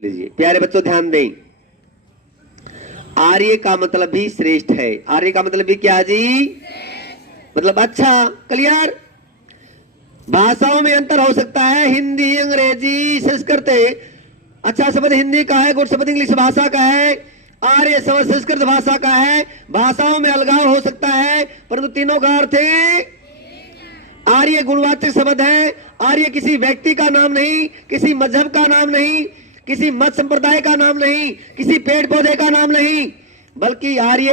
लीजिए प्यारे बच्चों, ध्यान दें। आर्य का मतलब भी श्रेष्ठ है। आर्य का मतलब भी क्या जी? मतलब अच्छा। क्लियर? भाषाओं में अंतर हो सकता है, हिंदी, अंग्रेजी, संस्कृत। अच्छा शब्द हिंदी का है, गुड शब्द इंग्लिश भाषा का है, आर्य शब्द संस्कृत भाषा का है। भाषाओं में अलगाव हो सकता है, परंतु तीनों का अर्थ आर्य गुणवाचक शब्द है। आर्य किसी व्यक्ति का नाम नहीं, किसी मजहब का नाम नहीं, किसी मत संप्रदाय का नाम नहीं, किसी पेड़ पौधे का नाम नहीं, बल्कि आर्य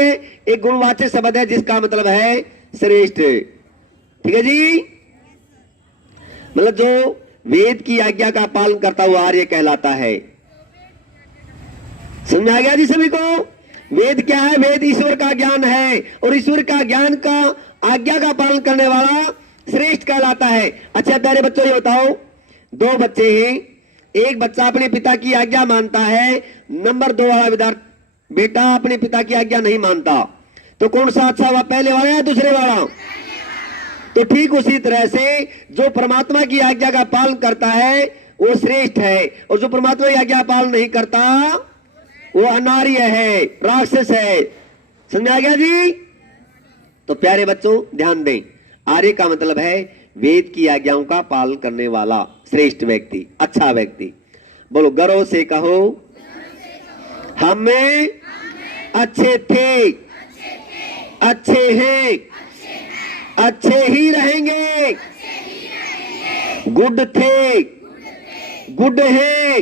एक गुणवाचक शब्द है जिसका मतलब है श्रेष्ठ। ठीक है जी? मतलब जो वेद की आज्ञा का पालन करता हुआ आर्य कहलाता है। समझ में आ गया जी सभी को? वेद क्या है? वेद ईश्वर का ज्ञान है, और ईश्वर का ज्ञान का आज्ञा का पालन करने वाला श्रेष्ठ कहलाता है। अच्छा प्यारे बच्चों, ये बताओ, दो बच्चे हैं, एक बच्चा अपने पिता की आज्ञा मानता है, नंबर 2 वाला विद्यार्थी बेटा अपने पिता की आज्ञा नहीं मानता, तो कौन सा अच्छा हुआ, पहले वाला या दूसरे वाला? तो ठीक उसी तरह से जो परमात्मा की आज्ञा का पालन करता है वो श्रेष्ठ है, और जो परमात्मा की आज्ञा पालन नहीं करता वो अनार्य है, राक्षस है। समझ आ गया जी? तो प्यारे बच्चों ध्यान दें, आर्य का मतलब है वेद की आज्ञाओं का पालन करने वाला श्रेष्ठ व्यक्ति, अच्छा व्यक्ति। बोलो गर्व से कहो, हमें अच्छे थे, अच्छे हैं, अच्छे ही रहेंगे, गुड थे, गुड है,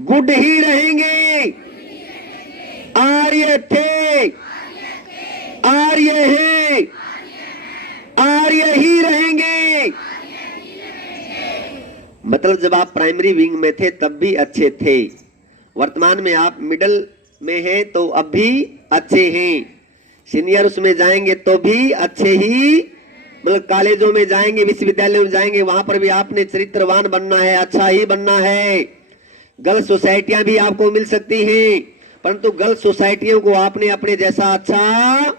गुड ही रहेंगे, आर्य थे, आर्य है, आर्य ही रहेंगे। मतलब जब आप प्राइमरी विंग में थे तब भी अच्छे थे, वर्तमान में आप मिडिल में हैं तो अब भी अच्छे हैं, सीनियर उसमें जाएंगे तो भी अच्छे ही, मतलब कॉलेजों में जाएंगे, विश्वविद्यालयों में जाएंगे, वहां पर भी आपने चरित्रवान बनना है, अच्छा ही बनना है। गर्ल्स सोसाइटियां भी आपको मिल सकती हैं, परंतु गर्ल्स सोसाइटियों को आपने अपने जैसा अच्छा।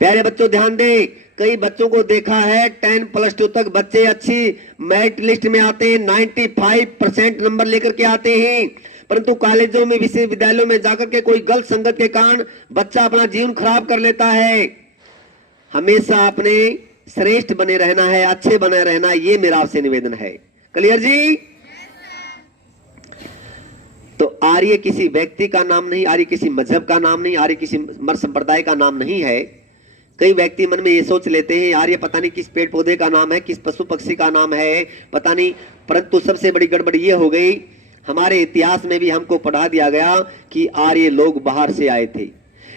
प्यारे बच्चों ध्यान दें, कई बच्चों को देखा है 10+2 तक बच्चे अच्छी मेरिट लिस्ट में आते हैं, 95% नंबर लेकर के आते हैं, परंतु कॉलेजों में, विश्वविद्यालयों में जाकर के कोई गलत संगत के कारण बच्चा अपना जीवन खराब कर लेता है। हमेशा अपने श्रेष्ठ बने रहना है, अच्छे बने रहना है, ये मेरा आपसे निवेदन है। क्लियर जी? तो आर्य किसी व्यक्ति का नाम नहीं, आर्य किसी मजहब का नाम नहीं, आर्य किसी मत संप्रदाय का नाम नहीं है। कई व्यक्ति मन में ये सोच लेते हैं आर्य पता नहीं किस पेड़ पौधे का नाम है, किस पशु पक्षी का नाम है, पता नहीं। परंतु सबसे बड़ी गड़बड़ ये हो गई, हमारे इतिहास में भी हमको पढ़ा दिया गया कि आर्य लोग बाहर से आए थे।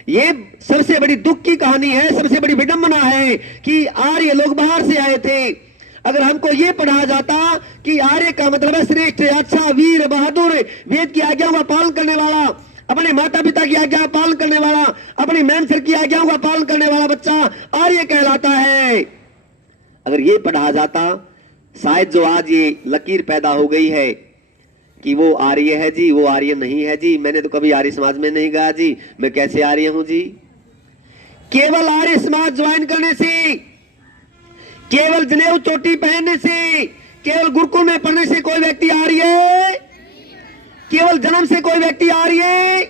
ये सबसे बड़ी दुख की कहानी है, सबसे बड़ी विडंबना है कि आर्य लोग बाहर से आए थे। अगर हमको ये पढ़ाया जाता कि आर्य का मतलब है श्रेष्ठ, अच्छा, वीर, बहादुर, वेद की आज्ञाओं का पालन करने वाला, अपने माता पिता की आज्ञा का पालन करने वाला, अपनी मैम सर की आज्ञाओं का पालन करने वाला बच्चा आर्य कहलाता है। अगर ये पढ़ाया जाता, शायद जो आज ये लकीर पैदा हो गई है कि वो आर्य है जी, वो आर्य नहीं है जी, मैंने तो कभी आर्य समाज में नहीं गया जी, मैं कैसे आर्य हूं जी। केवल आर्य समाज ज्वाइन करने से, केवल जनेऊ चोटी पहनने से, केवल गुरुकुल में पढ़ने से कोई व्यक्ति आर्य, केवल जन्म से कोई व्यक्ति आर्य,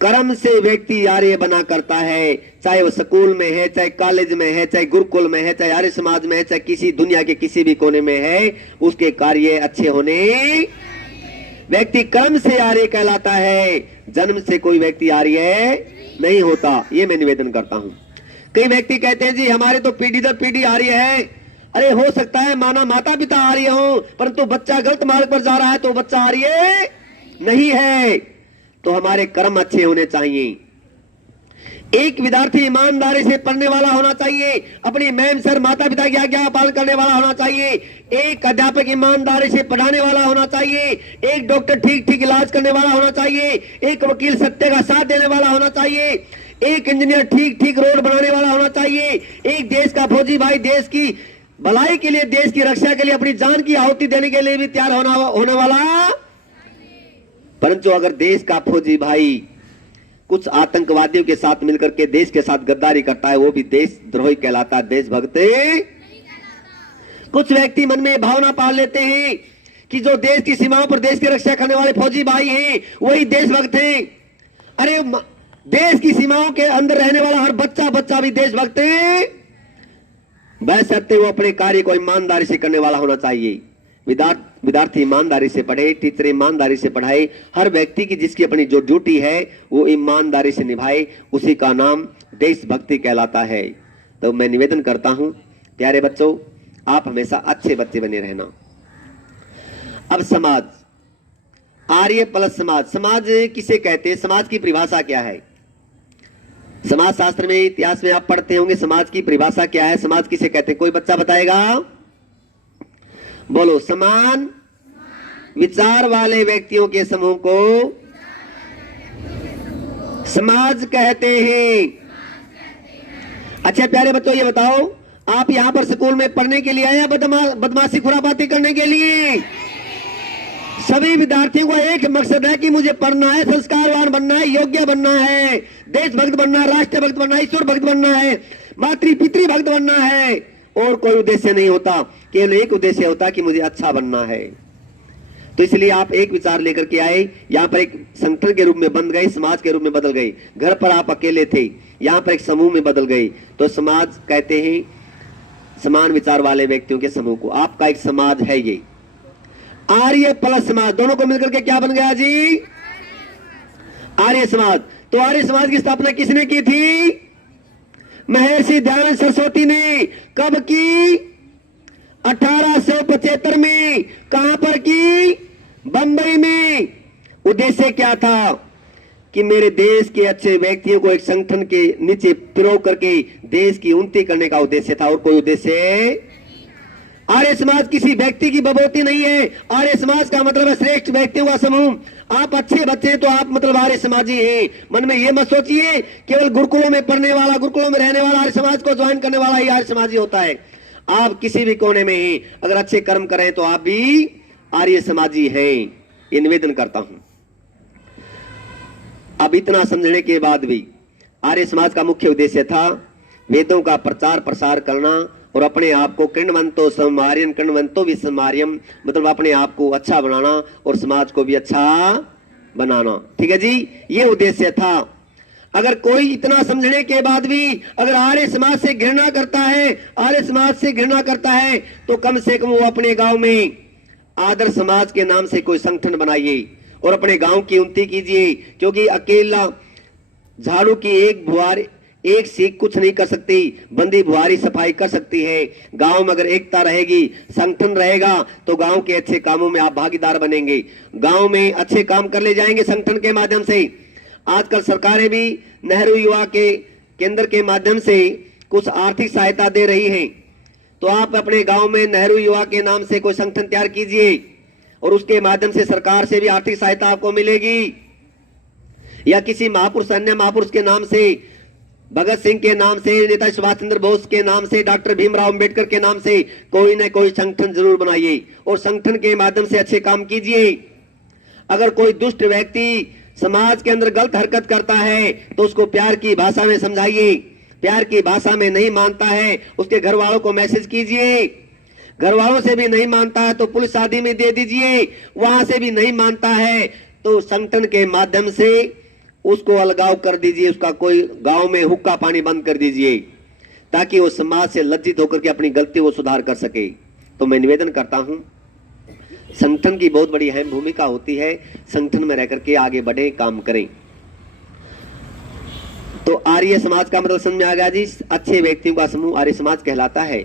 कर्म से व्यक्ति आर्य बना करता है। चाहे वो स्कूल में है, चाहे कॉलेज में है, चाहे गुरुकुल में है, चाहे आर्य समाज में है, चाहे किसी दुनिया के किसी भी कोने में है, उसके कार्य अच्छे होने। व्यक्ति कर्म से आर्य कहलाता है, जन्म से कोई व्यक्ति आर्य नहीं होता। ये मैं निवेदन करता हूं। कई व्यक्ति कहते हैं जी हमारे तो पीढ़ी दर पीढ़ी आर्य है। अरे हो सकता है माना माता पिता आर्य हो, परंतु बच्चा गलत मार्ग पर जा रहा है तो बच्चा आर्य नहीं है। तो हमारे कर्म अच्छे होने चाहिए। एक विद्यार्थी ईमानदारी से पढ़ने वाला होना चाहिए, अपनी मैम सर माता पिता की आज्ञा का पालन करने वाला होना चाहिए। एक अध्यापक ईमानदारी से पढ़ाने वाला होना चाहिए। एक डॉक्टर ठीक ठीक इलाज करने वाला होना चाहिए। एक वकील सत्य का साथ देने वाला होना चाहिए। एक इंजीनियर ठीक ठीक रोड बनाने वाला होना चाहिए। एक देश का फौजी भाई देश की भलाई के लिए, देश की रक्षा के लिए अपनी जान की आहुति देने के लिए भी तैयार होने वाला। परंतु अगर देश का फौजी भाई कुछ आतंकवादियों के साथ मिलकर के देश के साथ गद्दारी करता है, वो भी देशद्रोही कहलाता है, देशभक्त। कुछ व्यक्ति मन में भावना पाल लेते हैं कि जो देश की सीमाओं पर देश की रक्षा करने वाले फौजी भाई हैं वही देशभक्त हैं। अरे देश की सीमाओं के अंदर रहने वाला हर बच्चा भी देशभक्त है। बशर्ते वो अपने कार्य को ईमानदारी से करने वाला होना चाहिए। विद्यार्थी ईमानदारी से पढ़े, टीचर ईमानदारी से पढ़ाए, हर व्यक्ति की जिसकी अपनी जो ड्यूटी है वो ईमानदारी से निभाए, उसी का नाम देशभक्ति कहलाता है। तो मैं निवेदन करता हूं प्यारे बच्चों, आप हमेशा अच्छे बच्चे बने रहना। अब समाज, आर्य प्लस समाज। समाज किसे कहते हैं? समाज की परिभाषा क्या है? समाज शास्त्र में, इतिहास में आप पढ़ते होंगे समाज की परिभाषा क्या है, समाज किसे कहते हैं? कोई बच्चा बताएगा? बोलो। समान विचार वाले व्यक्तियों के समूह को समाज कहते हैं। अच्छा प्यारे बच्चों, ये बताओ, आप यहां पर स्कूल में पढ़ने के लिए आए या बदमाशी खुरापाती करने के लिए? सभी विद्यार्थियों का एक मकसद है कि मुझे पढ़ना है, संस्कारवान बनना है, योग्य बनना है, देशभक्त बनना है, राष्ट्रभक्त बनना है, ईश्वर भक्त बनना है, मातृ पितृ भक्त बनना है। और कोई उद्देश्य नहीं होता, केवल एक उद्देश्य होता कि मुझे अच्छा बनना है। तो इसलिए आप एक विचार लेकर के आए, यहाँ पर एक संगठन के रूप में बन गए, समाज के रूप में बदल गए। घर पर आप अकेले थे, यहाँ पर एक समूह में बदल गए। तो समाज कहते हैं समान विचार वाले व्यक्तियों के समूह को। आपका एक समाज है ये। आर्य प्लस समाज, दोनों को मिलकर के क्या बन गया जी? आर्य समाज। तो आर्य समाज की स्थापना किसने की थी? महर्षि दयानंद सरस्वती ने। कब की? 1875 में। कहां पर की? बंबई में। उद्देश्य क्या था? कि मेरे देश के अच्छे व्यक्तियों को एक संगठन के नीचे पिरो करके देश की उन्नति करने का उद्देश्य था, और कोई उद्देश्य। आर्य समाज किसी व्यक्ति की बबोती नहीं है। आर्य समाज का मतलब है श्रेष्ठ व्यक्तियों का समूह। आप अच्छे बच्चे तो आप मतलब आर्य समाजी हैं। मन में ये मत सोचिए केवल गुरुकुलों में पढ़ने वाला, गुरुकुलों में रहने वाला, आर्य समाज को ज्वाइन करने वाला ही आर्य समाजी होता है। आप किसी भी कोने में ही अगर अच्छे कर्म करें तो आप भी आर्य समाजी हैं, ये निवेदन करता हूं। अब इतना समझने के बाद भी आर्य समाज का मुख्य उद्देश्य था वेदों का प्रचार प्रसार करना और अपने आप को कृण्वंतो समार्यम कृण्वंतो विसमार्यम, मतलब अपने आप को अच्छा बनाना और समाज को भी अच्छा बनाना। ठीक है जी, ये उद्देश्य था। अगर कोई इतना समझने के बाद भी अगर आर्य समाज से घृणा करता है, आर्य समाज से घृणा करता है, तो कम से कम वो अपने गांव में आदर्श समाज के नाम से कोई संगठन बनाइए और अपने गांव की उन्नति कीजिए। क्योंकि अकेला झाड़ू की एक बुआरी, एक सीख कुछ नहीं कर सकती, बंदी बुहारी सफाई कर सकती है। गांव में अगर एकता रहेगी, संगठन रहेगा, तो गांव के अच्छे कामों में आप भागीदार बनेंगे, गांव में अच्छे काम कर ले जाएंगे संगठन के माध्यम से। आजकल सरकारें भी नेहरू युवा के केंद्र के माध्यम से कुछ आर्थिक सहायता दे रही हैं। तो आप अपने गांव में नेहरू युवा के नाम से कोई संगठन तैयार कीजिए और उसके माध्यम से सरकार से भी आर्थिक सहायता आपको मिलेगी। या किसी महापुरुष, अन्य महापुरुष के नाम से, भगत सिंह के नाम से, नेता सुभाष चंद्र बोस के नाम से, डॉक्टर भीमराव अंबेडकर के नाम से कोई न कोई संगठन जरूर बनाइए और संगठन के माध्यम से अच्छे काम कीजिए। अगर कोई दुष्ट व्यक्ति समाज के अंदर गलत हरकत करता है तो उसको प्यार की भाषा में समझाइए। प्यार की भाषा में नहीं मानता है, उसके घर वालों को मैसेज कीजिए। घर वालों से भी नहीं मानता है तो पुलिस आदि में दे दीजिए। वहां से भी नहीं मानता है तो संगठन के माध्यम से उसको अलगाव कर दीजिए। उसका कोई गांव में हुक्का पानी बंद कर दीजिए ताकि वो समाज से लज्जित होकर के अपनी गलती को सुधार कर सके। तो मैं निवेदन करता हूं, संगठन की बहुत बड़ी अहम भूमिका होती है। संगठन में रह करके आगे बढ़े, काम करें। तो आर्य समाज का मतलब समझ में आ गया जी? अच्छे व्यक्तियों का समूह आर्य समाज कहलाता है।